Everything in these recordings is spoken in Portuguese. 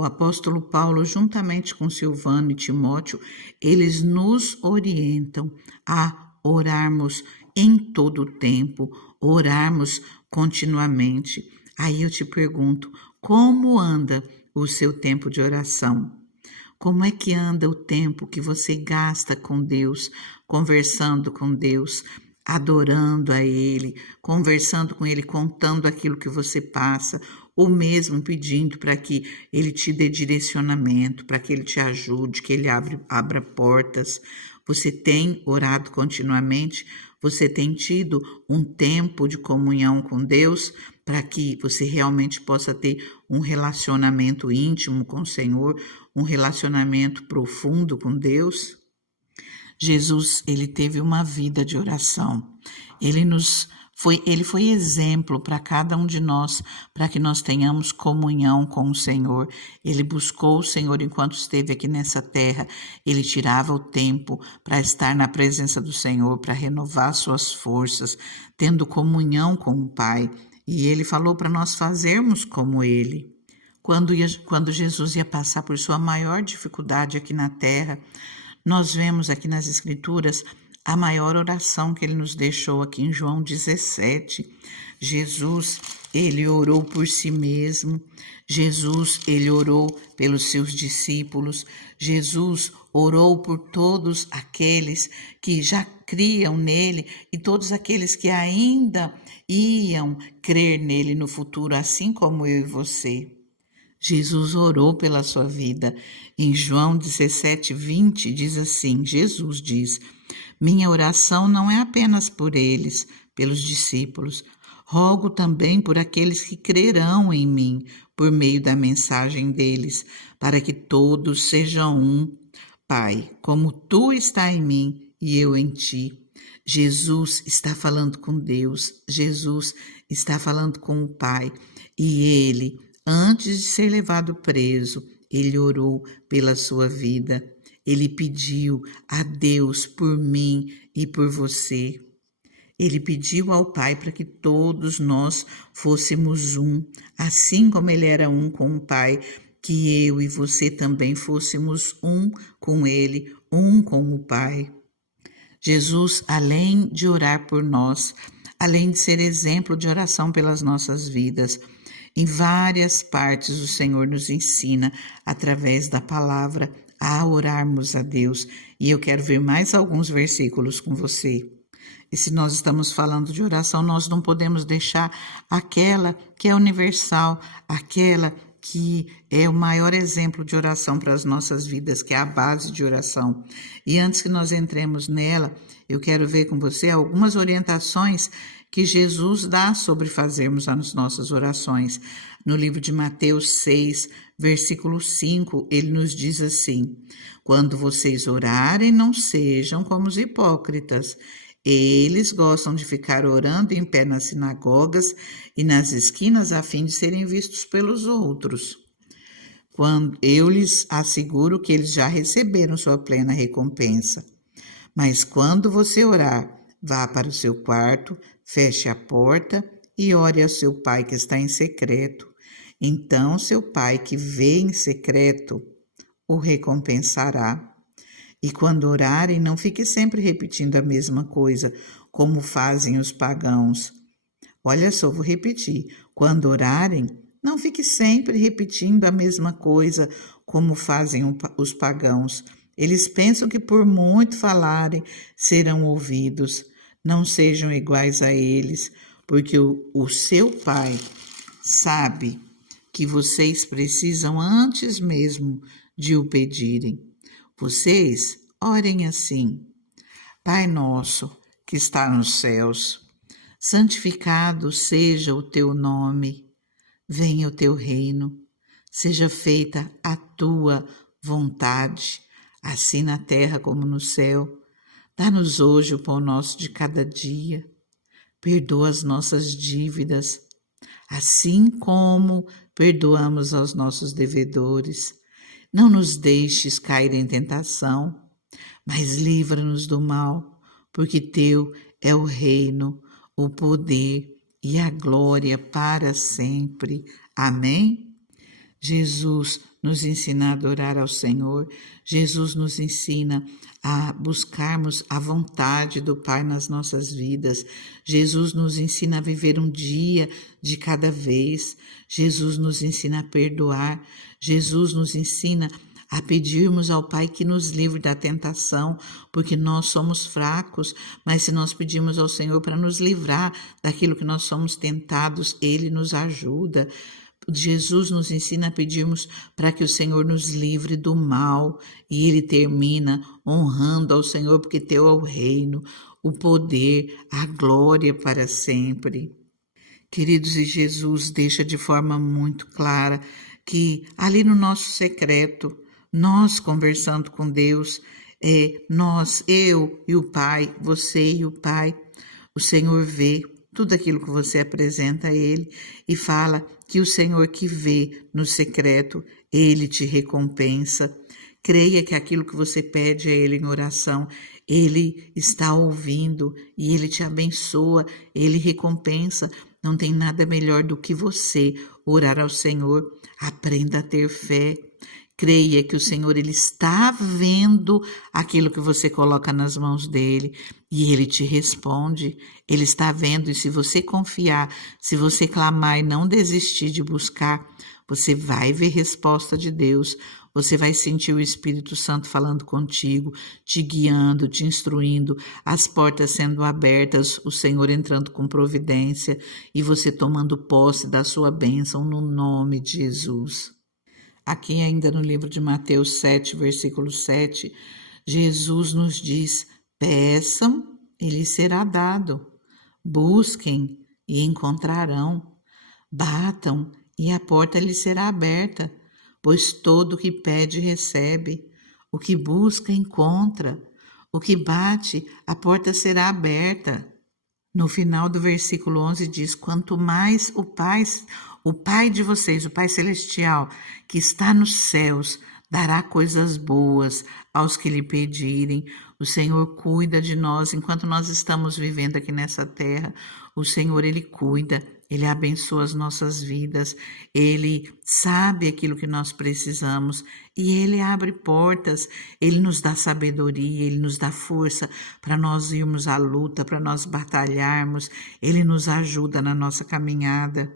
O apóstolo Paulo, juntamente com Silvano e Timóteo, eles nos orientam a orarmos em todo o tempo, orarmos continuamente. Aí eu te pergunto, como anda o seu tempo de oração? Como é que anda o tempo que você gasta com Deus, conversando com Deus, adorando a Ele, conversando com Ele, contando aquilo que você passa, ou mesmo pedindo para que Ele te dê direcionamento, para que Ele te ajude, que Ele abra portas. Você tem orado continuamente? Você tem tido um tempo de comunhão com Deus para que você realmente possa ter um relacionamento íntimo com o Senhor, um relacionamento profundo com Deus? Jesus, ele teve uma vida de oração. Ele foi exemplo para cada um de nós, para que nós tenhamos comunhão com o Senhor. Ele buscou o Senhor enquanto esteve aqui nessa terra. Ele tirava o tempo para estar na presença do Senhor, para renovar suas forças, tendo comunhão com o Pai. E ele falou para nós fazermos como ele. Quando Jesus ia passar por sua maior dificuldade aqui na terra, nós vemos aqui nas Escrituras a maior oração que ele nos deixou aqui em João 17. Jesus, ele orou por si mesmo. Jesus, ele orou pelos seus discípulos. Jesus orou por todos aqueles que já criam nele e todos aqueles que ainda iam crer nele no futuro, assim como eu e você. Jesus orou pela sua vida. Em João 17:20 diz assim, Jesus diz, minha oração não é apenas por eles, pelos discípulos, rogo também por aqueles que crerão em mim, por meio da mensagem deles, para que todos sejam um. Pai, como tu está em mim e eu em ti. Jesus está falando com Deus, Jesus está falando com o Pai, e ele, antes de ser levado preso, ele orou pela sua vida. Ele pediu a Deus por mim e por você. Ele pediu ao Pai para que todos nós fôssemos um, assim como ele era um com o Pai, que eu e você também fôssemos um com ele, um com o Pai. Jesus, além de orar por nós, além de ser exemplo de oração pelas nossas vidas, em várias partes o Senhor nos ensina, através da palavra, a orarmos a Deus. E eu quero ver mais alguns versículos com você. E se nós estamos falando de oração, nós não podemos deixar aquela que é universal, aquela que é o maior exemplo de oração para as nossas vidas, que é a base de oração. E antes que nós entremos nela, eu quero ver com você algumas orientações que Jesus dá sobre fazermos as nossas orações. No livro de Mateus 6, versículo 5, ele nos diz assim, quando vocês orarem, não sejam como os hipócritas. Eles gostam de ficar orando em pé nas sinagogas e nas esquinas a fim de serem vistos pelos outros. Quando eu lhes asseguro que eles já receberam sua plena recompensa. Mas quando você orar, vá para o seu quarto, feche a porta e ore ao seu pai que está em secreto. Então seu pai que vê em secreto o recompensará. E quando orarem, não fique sempre repetindo a mesma coisa, como fazem os pagãos. Olha só, vou repetir. Quando orarem, não fique sempre repetindo a mesma coisa, como fazem os pagãos. Eles pensam que por muito falarem, serão ouvidos. Não sejam iguais a eles, porque o seu Pai sabe que vocês precisam antes mesmo de o pedirem. Vocês orem assim: Pai nosso que está nos céus, santificado seja o teu nome, venha o teu reino, seja feita a tua vontade, assim na terra como no céu. Dá-nos hoje o pão nosso de cada dia, perdoa as nossas dívidas, assim como perdoamos aos nossos devedores. Não nos deixes cair em tentação, mas livra-nos do mal, porque teu é o reino, o poder e a glória para sempre. Amém? Jesus nos ensina a adorar ao Senhor, Jesus nos ensina a buscarmos a vontade do Pai nas nossas vidas, Jesus nos ensina a viver um dia de cada vez, Jesus nos ensina a perdoar, Jesus nos ensina a pedirmos ao Pai que nos livre da tentação, porque nós somos fracos, mas se nós pedirmos ao Senhor para nos livrar daquilo que nós somos tentados, Ele nos ajuda. Jesus nos ensina a pedirmos para que o Senhor nos livre do mal, e Ele termina honrando ao Senhor, porque Teu é o reino, o poder, a glória para sempre. Queridos, e Jesus deixa de forma muito clara que ali no nosso secreto, nós conversando com Deus, nós, eu e o Pai, você e o Pai, o Senhor vê tudo aquilo que você apresenta a Ele e fala que o Senhor que vê no secreto, Ele te recompensa. Creia que aquilo que você pede a Ele em oração, Ele está ouvindo e Ele te abençoa, Ele recompensa. Não tem nada melhor do que você orar ao Senhor. Aprenda a ter fé. Creia que o Senhor, Ele está vendo aquilo que você coloca nas mãos dEle e Ele te responde. Ele está vendo, e se você confiar, se você clamar e não desistir de buscar, você vai ver resposta de Deus. Você vai sentir o Espírito Santo falando contigo, te guiando, te instruindo, as portas sendo abertas, o Senhor entrando com providência e você tomando posse da sua bênção no nome de Jesus. Aqui ainda no livro de Mateus 7, versículo 7, Jesus nos diz: peçam e lhes será dado, busquem e encontrarão, batam e a porta lhes será aberta, pois todo o que pede recebe, o que busca encontra, o que bate a porta será aberta. No final do versículo 11 diz: quanto mais o Pai de vocês, o Pai Celestial, que está nos céus, dará coisas boas aos que lhe pedirem. O Senhor cuida de nós enquanto nós estamos vivendo aqui nessa terra. O Senhor, Ele cuida, Ele abençoa as nossas vidas, Ele sabe aquilo que nós precisamos e Ele abre portas, Ele nos dá sabedoria, Ele nos dá força para nós irmos à luta, para nós batalharmos, Ele nos ajuda na nossa caminhada.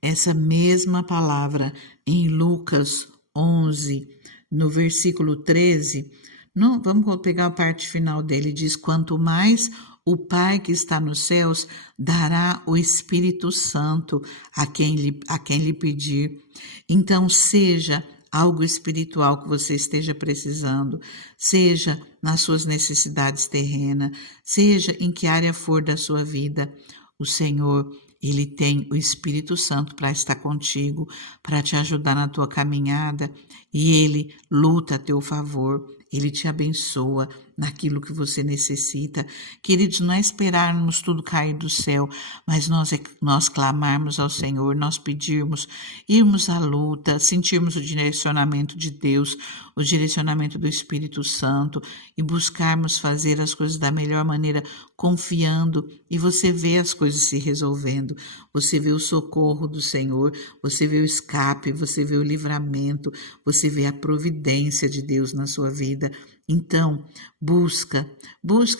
Essa mesma palavra em Lucas 11, no versículo 13, não, vamos pegar a parte final dele, diz: quanto mais o Pai que está nos céus dará o Espírito Santo a quem lhe pedir. Então, seja algo espiritual que você esteja precisando, seja nas suas necessidades terrenas, seja em que área for da sua vida, o Senhor, Ele tem o Espírito Santo para estar contigo, para te ajudar na tua caminhada, e Ele luta a teu favor, Ele te abençoa naquilo que você necessita. Queridos, não é esperarmos tudo cair do céu, mas nós clamarmos ao Senhor, nós pedirmos, irmos à luta, sentirmos o direcionamento de Deus, o direcionamento do Espírito Santo e buscarmos fazer as coisas da melhor maneira, confiando, e você vê as coisas se resolvendo, você vê o socorro do Senhor, você vê o escape, você vê o livramento, você vê a providência de Deus na sua vida. Então, busca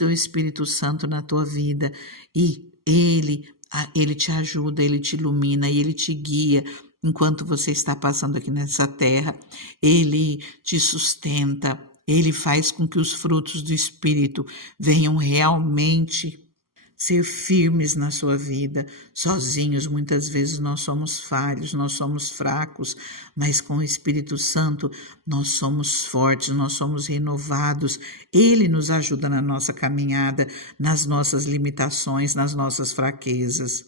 o Espírito Santo na tua vida e ele te ajuda, ele te ilumina e ele te guia enquanto você está passando aqui nessa terra. Ele te sustenta, ele faz com que os frutos do Espírito venham realmente ser firmes na sua vida. Sozinhos, muitas vezes nós somos falhos, nós somos fracos, mas com o Espírito Santo nós somos fortes, nós somos renovados. Ele nos ajuda na nossa caminhada, nas nossas limitações, nas nossas fraquezas.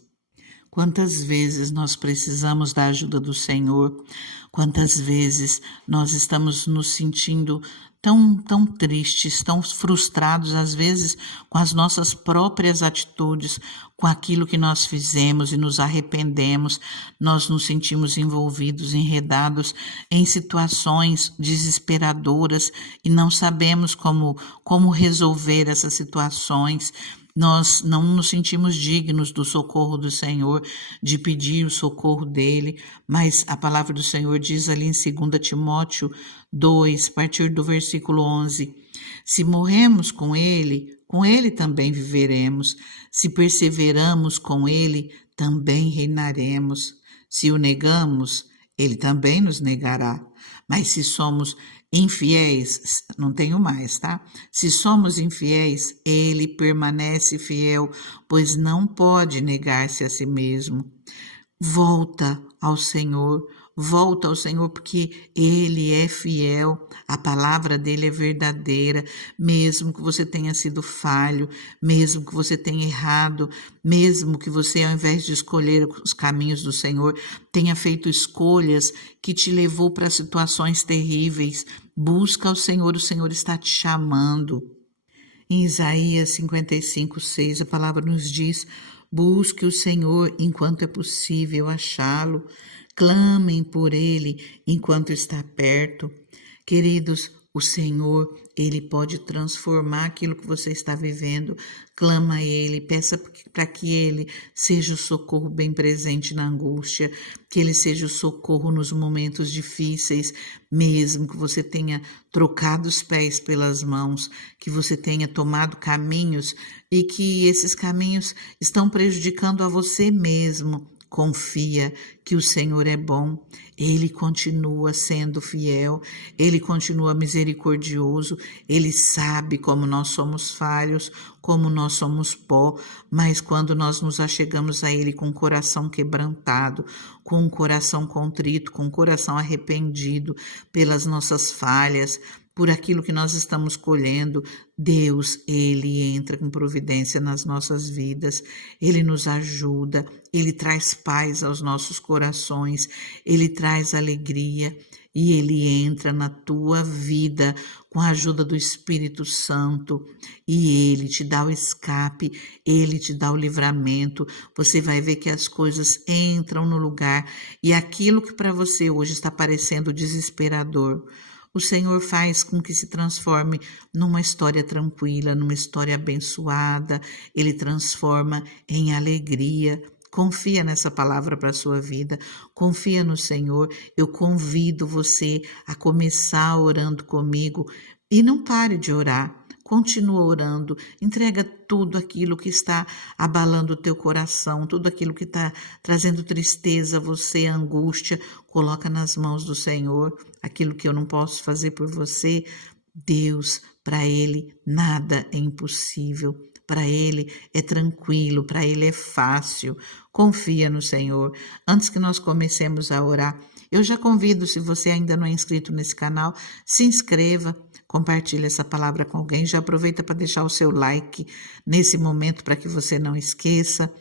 Quantas vezes nós precisamos da ajuda do Senhor, quantas vezes nós estamos nos sentindo tão tristes, tão frustrados, às vezes com as nossas próprias atitudes, com aquilo que nós fizemos e nos arrependemos, nós nos sentimos envolvidos, enredados em situações desesperadoras e não sabemos como resolver essas situações. Nós não nos sentimos dignos do socorro do Senhor, de pedir o socorro dele, mas a palavra do Senhor diz ali em 2 Timóteo 2, a partir do versículo 11: se morremos com ele também viveremos. Se perseveramos com ele, também reinaremos. Se o negamos, ele também nos negará. Mas se somos infiéis, não tenho mais, tá? Se somos infiéis, ele permanece fiel, pois não pode negar-se a si mesmo. Volta ao Senhor, volta ao Senhor, porque Ele é fiel, a palavra dele é verdadeira, mesmo que você tenha sido falho, mesmo que você tenha errado, mesmo que você, ao invés de escolher os caminhos do Senhor, tenha feito escolhas que te levou para situações terríveis. Busca o Senhor está te chamando. Em Isaías 55:6, a palavra nos diz: busque o Senhor enquanto é possível achá-lo, clamem por ele enquanto está perto. Queridos, o Senhor, ele pode transformar aquilo que você está vivendo. Clama a ele, peça para que ele seja o socorro bem presente na angústia, que ele seja o socorro nos momentos difíceis, mesmo que você tenha trocado os pés pelas mãos, que você tenha tomado caminhos e que esses caminhos estão prejudicando a você mesmo. Confia que o Senhor é bom, Ele continua sendo fiel, Ele continua misericordioso, Ele sabe como nós somos falhos, como nós somos pó, mas quando nós nos achegamos a Ele com o coração quebrantado, com o coração contrito, com o coração arrependido pelas nossas falhas, por aquilo que nós estamos colhendo, Deus, Ele entra com providência nas nossas vidas, Ele nos ajuda, Ele traz paz aos nossos corações, Ele traz alegria e Ele entra na tua vida com a ajuda do Espírito Santo e Ele te dá o escape, Ele te dá o livramento. Você vai ver que as coisas entram no lugar e aquilo que para você hoje está parecendo desesperador, o Senhor faz com que se transforme numa história tranquila, numa história abençoada. Ele transforma em alegria. Confia nessa palavra para a sua vida. Confia no Senhor. Eu convido você a começar orando comigo e não pare de orar. Continua orando, entrega tudo aquilo que está abalando o teu coração, tudo aquilo que está trazendo tristeza a você, angústia, coloca nas mãos do Senhor. Aquilo que eu não posso fazer por você, Deus, para Ele nada é impossível. Para Ele é tranquilo, para Ele é fácil. Confia no Senhor. Antes que nós comecemos a orar, eu já convido, se você ainda não é inscrito nesse canal, se inscreva, compartilhe essa palavra com alguém. Já aproveita para deixar o seu like nesse momento para que você não esqueça.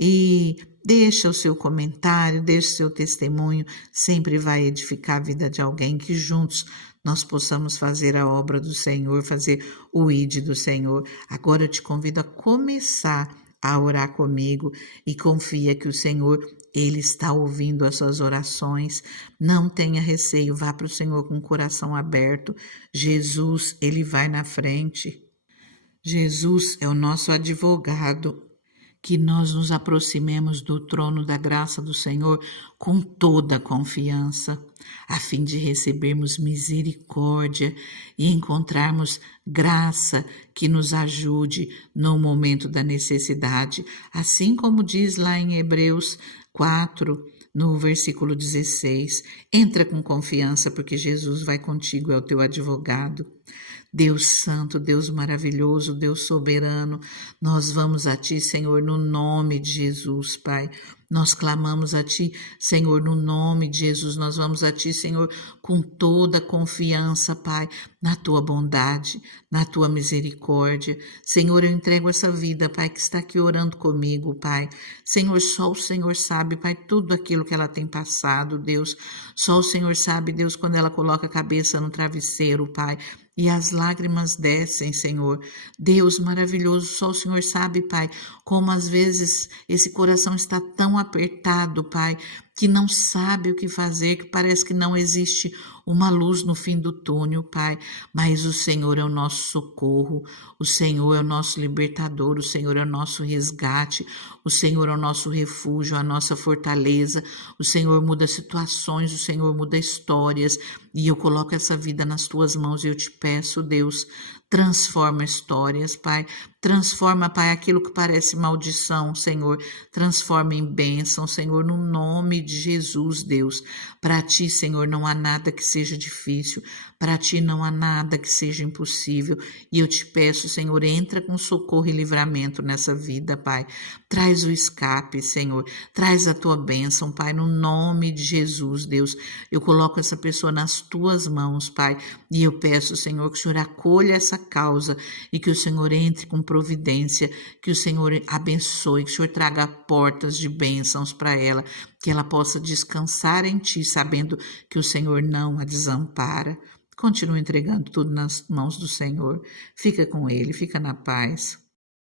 E deixa o seu comentário, deixa o seu testemunho, sempre vai edificar a vida de alguém, que juntos nós possamos fazer a obra do Senhor, fazer o ID do Senhor. Agora eu te convido a começar a orar comigo e confia que o Senhor, Ele está ouvindo as suas orações. Não tenha receio, vá para o Senhor com o coração aberto. Jesus, Ele vai na frente. Jesus é o nosso advogado. Que nós nos aproximemos do trono da graça do Senhor com toda a confiança, a fim de recebermos misericórdia e encontrarmos graça que nos ajude no momento da necessidade, assim como diz lá em Hebreus 4, no versículo 16, entra com confiança porque Jesus vai contigo, é o teu advogado. Deus Santo, Deus maravilhoso, Deus soberano, nós vamos a Ti, Senhor, no nome de Jesus, Pai. Nós clamamos a Ti, Senhor, no nome de Jesus. Nós vamos a Ti, Senhor, com toda a confiança, Pai, na Tua bondade, na Tua misericórdia. Senhor, eu entrego essa vida, Pai, que está aqui orando comigo, Pai. Senhor, só o Senhor sabe, Pai, tudo aquilo que ela tem passado, Deus. Só o Senhor sabe, Deus, quando ela coloca a cabeça no travesseiro, Pai, e as lágrimas descem, Senhor. Deus maravilhoso, só o Senhor sabe, Pai, como às vezes esse coração está tão apertado, Pai, que não sabe o que fazer, que parece que não existe uma luz no fim do túnel, Pai, mas o Senhor é o nosso socorro, o Senhor é o nosso libertador, o Senhor é o nosso resgate, o Senhor é o nosso refúgio, a nossa fortaleza, o Senhor muda situações, o Senhor muda histórias, e eu coloco essa vida nas tuas mãos e eu te peço, Deus, transforma histórias, Pai, transforma, Pai, aquilo que parece maldição, Senhor, transforma em bênção, Senhor, no nome de Jesus, Deus. Para ti, Senhor, não há nada que seja difícil, para ti não há nada que seja impossível, e eu te peço, Senhor, entra com socorro e livramento nessa vida, Pai. Traz o escape, Senhor, traz a tua bênção, Pai, no nome de Jesus, Deus. Eu coloco essa pessoa nas tuas mãos, Pai, e eu peço, Senhor, que o Senhor acolha essa causa e que o Senhor entre com providência, que o Senhor abençoe, que o Senhor traga portas de bênçãos para ela, que ela possa descansar em ti, sabendo que o Senhor não a desampara. Continua entregando tudo nas mãos do Senhor. Fica com ele, fica na paz.